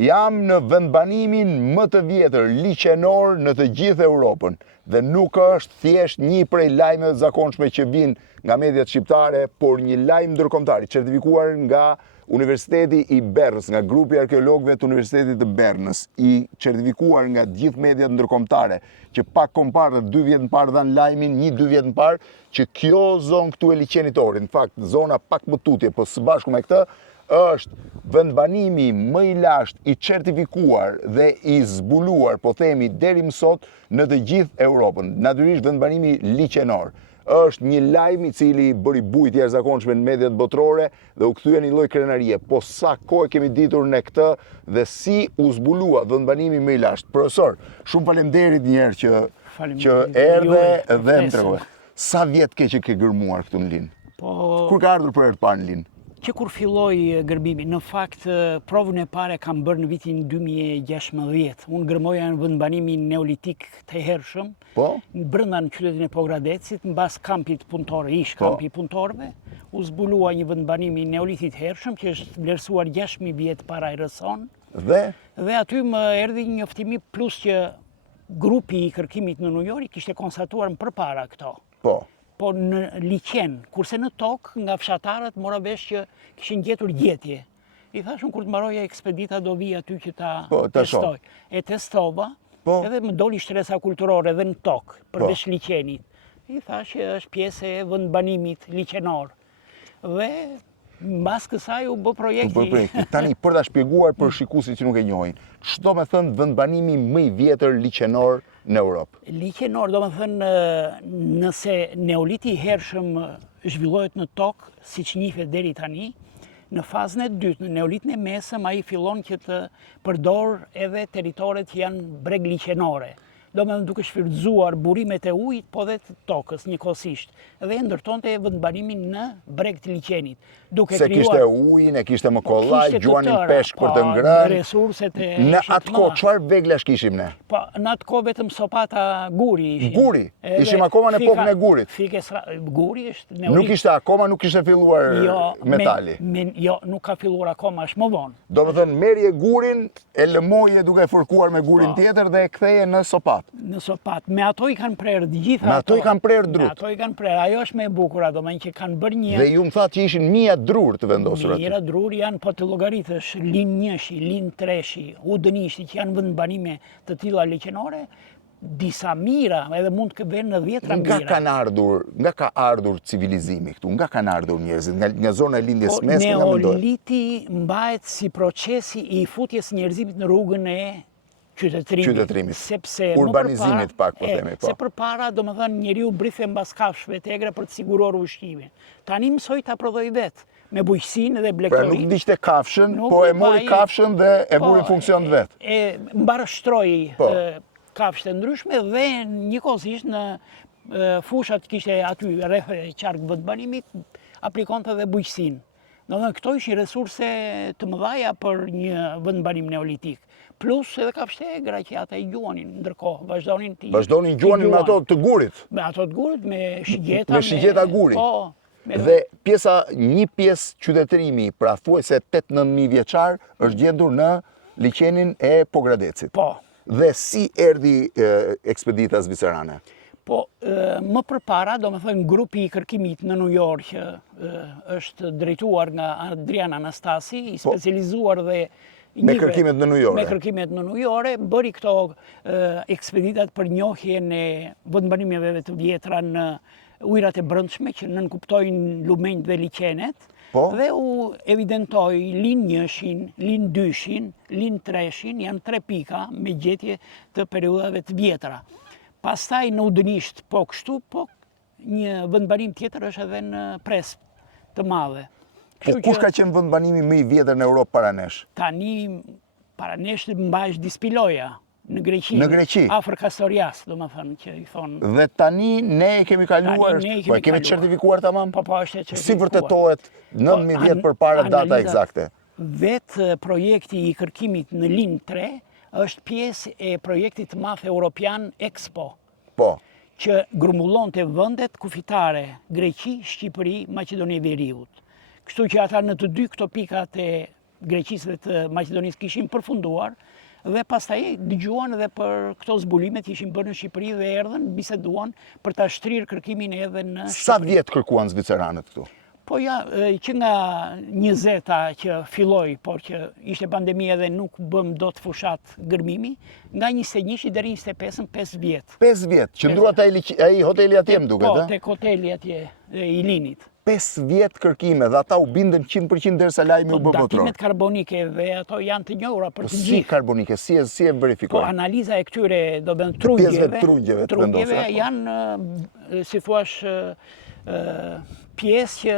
Jam në vendbanimin më të vjetër liçenor në të gjithë Europën dhe nuk është thjesht një prej lajmeve të zakonshme që vijnë nga mediat shqiptare, por një lajm ndërkombëtar i certifikuar nga Universiteti i Bernës, nga grupi arkeologëve të Universitetit të Bernës, i certifikuar nga gjithë mediat ndërkombëtare, që pak komparë 2 vjet më parë dhanë lajmin, 1-2 vjet më parë, që kjo zonë këtu e liçenitorit, në fakt zona pak më tutje, po së bashku me këtë, është vendbanimi më i lashtë i certifikuar dhe i zbuluar, po themi deri më sot, në të gjithë Europën. Natyrisht vendbanimi liçenor. Është një lajm i cili bëri bujë të jashtëzakonshme në mediat botërore dhe u kthye në një lloj krenarie. Po sa kohë kemi ditur ne këtë dhe si u zbulua vendbanimi më i lashtë. Profesor, shumë faleminderit një herë që erdhe dhe më tregove. Sa vjet ke që ke gërmuar këtu në Linë? Kur ka ardhur për herë të parë në Linë? Që kur filloi gërbimi, në fakt provën e parë kam bërë në vitin 2016. Unë gërmoja në vendbanimin neolitik të hershëm, brenda në qytetin e Pogradecit, mbas kampit punëtor, kampi i punëtorëve, u zbulua një vendbanim i neolitit hershëm që është vlerësuar 6.000 vjet para erëson. Dhe aty më erdhi një njoftimi, plus që grupi i kërkimit në New York kishte konstatuar më përpara këto. Po në liqen, kurse në tokë nga fshatarët mora vesh që kishin gjetur gjetje. I thashun kur të mbaroja ekspedita do vi aty që ta testoj. E testova, edhe më doli shtresa kulturore edhe në tokë, përveç liqenit. I thash që është pjesë e vendbanimit liqenor. Dhe mbas kësaj u bë projekti. Tani, për ta shpjeguar për shikuesit që nuk e njohin, ç'do me thënë vendbanimi më i vjetër liqenor në Europë? Liqenor, do me thënë, nëse neoliti i hershëm zhvillohet në tokë, si që njihet deri tani, në fazën e dytë, në neolitin e mesëm, ai fillon që të përdor edhe teritoret që janë breg liqenore. Do me duke shfrytzuar burimet e ujit, po dhe të tokës njëkohësisht. Dhe ndërtonte vendbanimin në breg të liqenit. Se kishte ujin, e kishte më kollaj, gjuanin peshk për të ngrënë. Resurset e në atë kohë, çfarë veglash kishim ne? Po, në atë kohë vetëm sopata guri ishim. Guri? Ishim akoma në epokën e gurit? Guri është... Nuk ishte filluar metali? Jo, nuk ka filluar akoma, është më vonë. Do me thënë, merje gurin, e lëmoje duke fërkuar me gurin tjetër dhe e ktheje në sopat. Në sopat. Me ato i kanë prerë gjitha. Me ato i kanë prerë drut. Me ato i kanë prerë. Ajo është me e bukur ato, me që kanë bërë një... Dhe ju më thatë që ishin 1000 drur të vendosur aty. 1000 drur janë, po të llogaritësh, Linë Njëshi, Linë Treshi, Udënishti, që janë vendbanime të tilla liqenore, disa mira, edhe mund të vënë në 10 mira. Nga ka ardhur civilizimi këtu, nga kanë ardhur njerëzit, nga zona e lindjes mesme, nga mendoj. Neoliti mbahet si procesi i futjes njerëzimit në rrugën e qytetrimit, urbanizimit pak po themi. Se përpara, do më thënë, njeriu brithe mbas kafshëve të egra për të siguruar ushqimin. Tani mësoj ta prodhoj vetë, me bujqësinë dhe blektorin. Pra nuk ndiqte kafshën, po e mori kafshën dhe e buri funksion të vetë. E mbarështroi kafshët e ndryshme dhe njëkohësisht në fushat kishte aty rreth qark vendbanimit, aplikonte dhe bujqësinë. Do këto ishin resurse të mëdha për një vendbanim neolitik. Plus edhe kafshët e egra që ata i gjuanin, ndërkohë vazhdonin gjuanin me ato të gurit. Me ato të gurit, me shigjeta. Me shigjeta guri. Dhe një pjesë qytetërimi, pra thuajse 8-9.000 vjeçar, është gjendur në liqenin e Pogradecit. Po. Dhe si erdhi ekspedita zvicerane? Po, më përpara, do me thënë, grupi i kërkimit në New York është drejtuar nga Adrian Anastasi, i specializuar dhe me kërkimet në New York. Me kërkimet në New York, bëri këto ekspeditat për njohjen e vendbanimeve të vjetra në ujërat e brendshme që nënkuptojnë lumenjt dhe liqenet, dhe u evidentoi Linë Njëshin, Linë Dyshin, Linë Treshin, janë 3 pika me gjetje të periudhave të vjetra. Pastaj në Udënisht, po kështu, po një vendbanim tjetër është edhe në Presp të madhe. Po kush ka qenë vendbanimi më i vjetër në Europë para nesh? Tani, para nesh mbajsh Dispiloja, në Greqi. Në Greqi? Afër Kastorias, do më thënë që i thonë. Dhe tani ne e kemi kaluar, po e kemi certifikuar tamam? Po, është e certifikuar. Si vërtetohet 9.000 vjet përpara data eksakte? Vetë projekti i kërkimit në Linë 3 është pjesë e projektit të madh europian Expo. Po. Që grumullonte vendet kufitare Greqi, Shqipëri, Maqedoni e Veriut. Kështu që ata në të dy këto pikat e Greqisë dhe të Maqedonisë kishin përfunduar dhe pastaj dëgjuan edhe për këto zbulimet që ishin bërë në Shqipëri dhe erdhën, biseduan për ta shtrirë kërkimin edhe në Shqipëri. Sa vjet kërkuan zviceranët këtu? Po ja, që nga 20-ta që filloi, por që ishte pandemia dhe nuk bëm dot fushat gërmimi, nga 21 deri 25, 5 vjet. 5 vjet, që ndruat ai hoteli atje më duket, Po, tek hoteli atje i Linit. 5 vjet kërkime dhe ata u bindën 100% derisa lajmi u bë botror. Datimet karbonike dhe ato janë të njohura për të Si gjithë. karbonike, si e Po verifikojnë? analiza e këtyre do bën pjesëve trungjeve të vendosura, po. janë si thuash pjesë që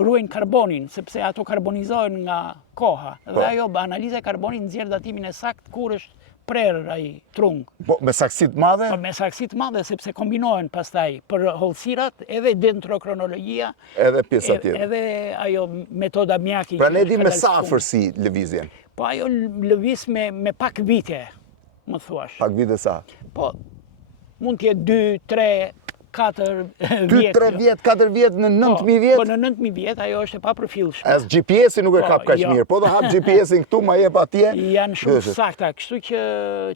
ruajnë karbonin, sepse ato karbonizohen nga koha. Dhe ajo analiza e karbonit nxjerr datimin e saktë kur është prerë ai trung. Po, me saksi të madhe? Po me saksi të madhe sepse kombinohen pastaj për hollësirat edhe dendrokronologjia, Edhe pjesa tjetër. edhe ajo metoda mjaki. Pra ne që di ka me dalë sa sfund. afërsi lëvizjen? Po ajo lëviz me pak vite, më thuash. Pak vite sa? Po mund të jetë 2, 3, 4 2, 3 vjet, 4 vjet në 9.000 vjet? Po në 9.000 vjet ajo është e papërfillshme. As GPS-i nuk e Po, kap kaq jo. mirë, po do hap GPS-in këtu, ma jep atje. Janë shumë sakta, kështu që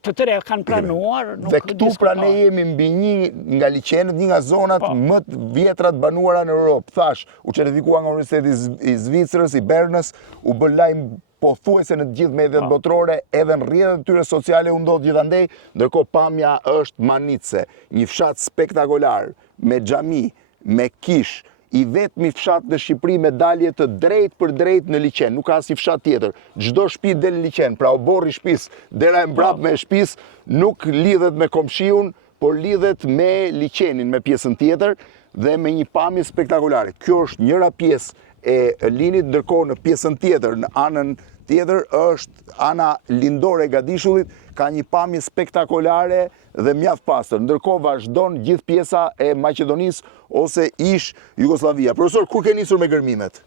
të tëre kanë planuar, nuk Dhe këtu pra ne diskutohet. jemi mbi një nga liçenet, një nga zonat Po. më të vjetra të banuara në Europë. Thash, u certifikua nga Universiteti i Zvicrës, i Bernës, u bë lajm pothuajse në të gjithë mediat botërore, edhe në rrjetet e tyre sociale u ndodh gjithandej, ndërkohë pamja është Manice, një fshat spektakolar, me xhami, me kish, i vetmi fshat në Shqipëri me dalje të drejt për drejt në liçen, nuk ka asnjë fshat tjetër. Çdo shtëpi del në liçen, pra oborri i shtëpisë, dera e mbrapsme e shtëpisë nuk lidhet me komshiun, por lidhet me liçenin, me pjesën tjetër dhe me një pamje spektakolare. Kjo është njëra pjesë e Linit, ndërkohë në pjesën tjetër, në anën tjetër është ana lindore e Gadishullit, ka një pamje spektakolare dhe mjaft pastër. Ndërkohë vazhdon gjithë pjesa e Maqedonisë ose ish Jugoslavia. Profesor, kur ke nisur me gërmimet?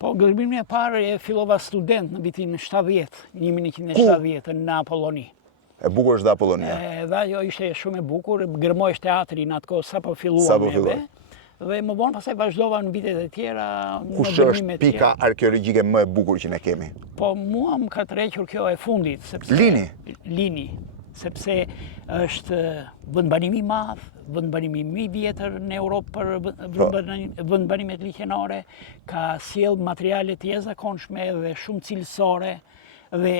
Po gërmimin e parë e fillova student në vitin 70, 1970 në Apolloni. E bukur është dhe Apollonia. Dhe ajo ishte shumë e bukur, gërmoj teatri në atë kohë sapo filluam Sapo neve. filluam. Dhe më vonë pastaj vazhdova në vitet e tjera, në Kush gërmime është të pika tjera. arkeologjike më e bukur që ne kemi? Po mua më ka tërhequr kjo e fundit, sepse Lini, sepse është vendbanimi i madh, vendbanimi më i vjetër në Europë për vendbanimet liqenore, ka sjell materiale të jashtëzakonshme dhe shumë cilësore dhe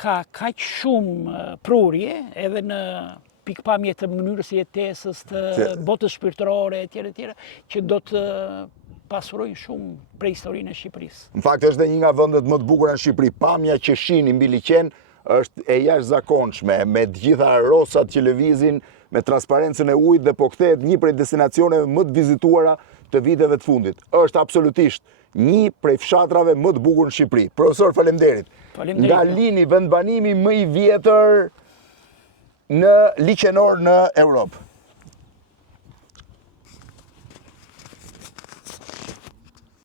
ka kaq shumë prurje edhe në pikpamje të mënyrës jetesës, të botës shpirtërore etj, që do të pasurojnë shumë prehistorinë e Shqipërisë. Në fakt është dhe një nga vendet më të bukura në Shqipëri. Pamja që shihni mbi liçen është e jashtëzakonshme, me të gjitha rosat që lëvizin, me transparencën e ujit dhe po kthehet një prej destinacioneve më të vizituara të viteve të fundit. Është absolutisht një prej fshatrave më të bukur në Shqipëri. Profesor, faleminderit. Nga Lini, vendbanimi më i vjetër në liçenor në Europë.